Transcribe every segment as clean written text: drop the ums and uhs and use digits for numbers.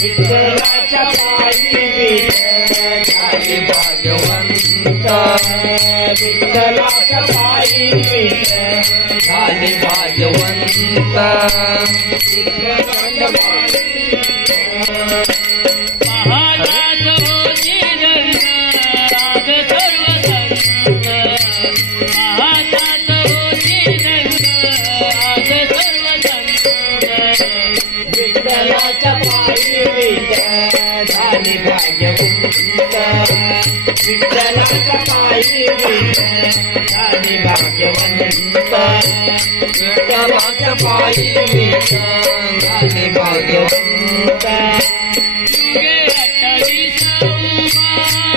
विठ्ठलाच्या पायी विठ्ठल झाले भाग्यवंत विठ्ठलाच्या पायी विठ्ठल झाले भाग्यवंत विठ्ठलाच्या पायी विठ्ठलाच्या पायी विठ्ठल झाले भाग्यवंत विठ्ठलाच्या पायी विठ्ठल झाले भाग्यवंत विठ्ठलाच्या पायी विठ्ठल झाले भाग्यवंत युगे अठ्ठावीसा उभा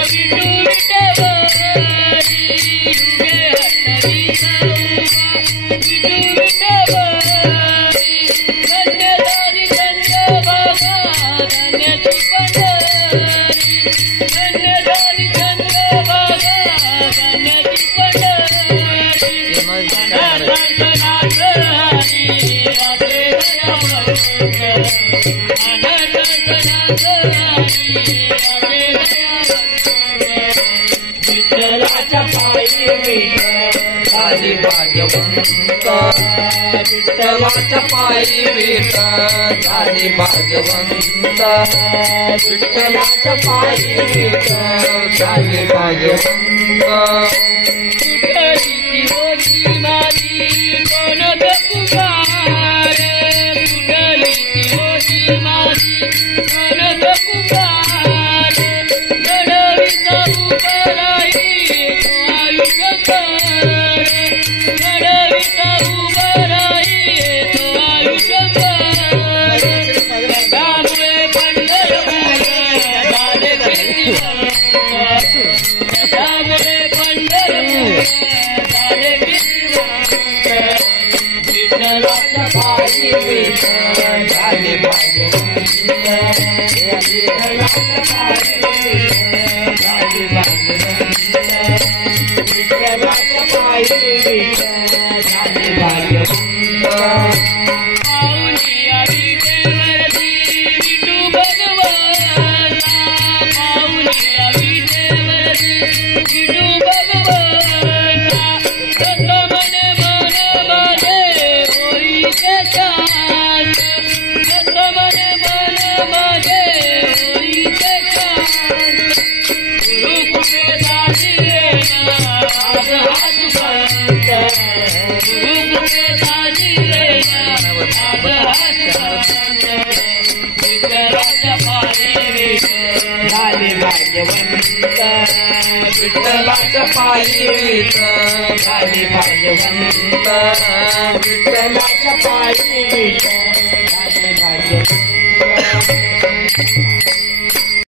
विठू विठ्ठलाची युगे अठ्ठावीसा उभा विठू विठ्ठलाची धन्यदारी चंद्रभागा धन्यची पंढरी धन्यदारी चंद्रभागा धन्यची पंढरी अनाथ हरी वाचे दयावंत अनाथ हरी वाचे दयावंत विठ्ठलाच्या पायी विठ्ठल झाले भाग्यवंत विठ्ठलाच्या पायी विठ्ठल झाले भाग्यवंत विठ्ठलाच्या पायी विठ्ठल झाले भाग्यवंत विठ्ठलीची ओटी माझी कोणत पुकार विठ्ठलीची ओटी माझी कोणत पुकार घडविता उभराई तो आयुष्यभर घडविता उभराई तो आयुष्यभर त्यामुळे पंढरपूर झाले कीर्तिवंत त्यामुळे पंढरपूर झाले कीर्तिवंत विठ्ठलाच्या पायी विठ्ठल झाले भाग्यवंत विठ्ठलाच्या पायी विठ्ठल झाले भाग्यवंत विठ्ठलाच्या पायी विठ्ठल झाले भाग्यवंत पाहुनिया विठेवरती विठू भगवाना पाहुनिया विठेवरती विठू भगवाना रथ मने मन माझे होईचे शांत रथ मने मन माझे होईचे शांत गुरु कुठे दाजिले ना आज हात संत गुरु कुठे दाजिले ना आज हात संत विठ्ठलाच्या पायी विठ्ठल झाले भाग्यवंत विठ्ठलाच्या पायी विठ्ठल झाले भाग्यवंत विठ्ठलाच्या पायी विठ्ठल झाले भाग्यवंत